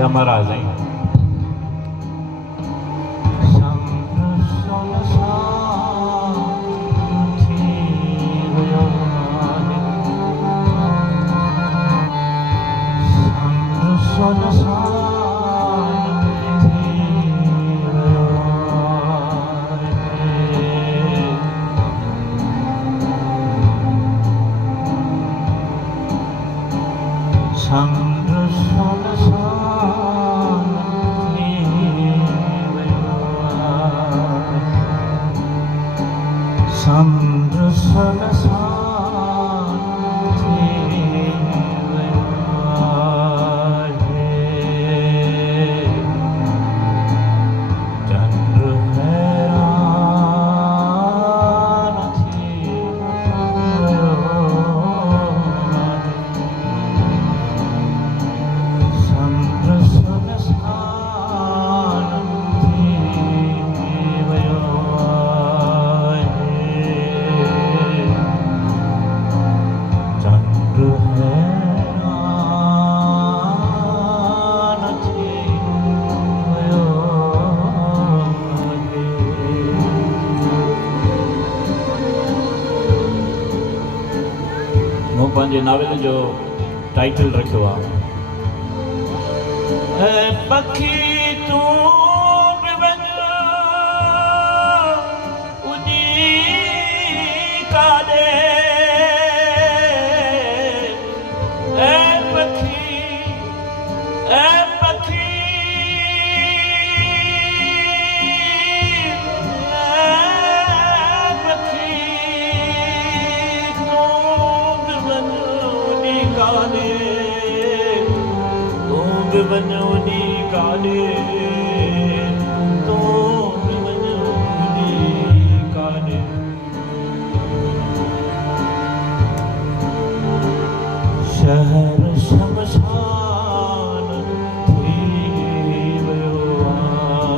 या महाराज हैं पंहिंजे नावेल जो टाइटल रखियो आहे पखी तूं बि वञ उॾी काॾे पखी बनोनी काले तो बनोनी काले शहर शमशान थी वियो आहे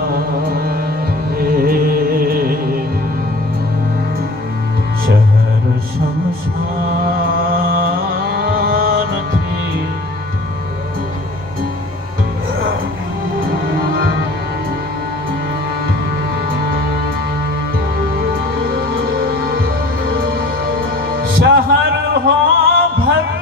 शहर शमशान थी शहर हो भर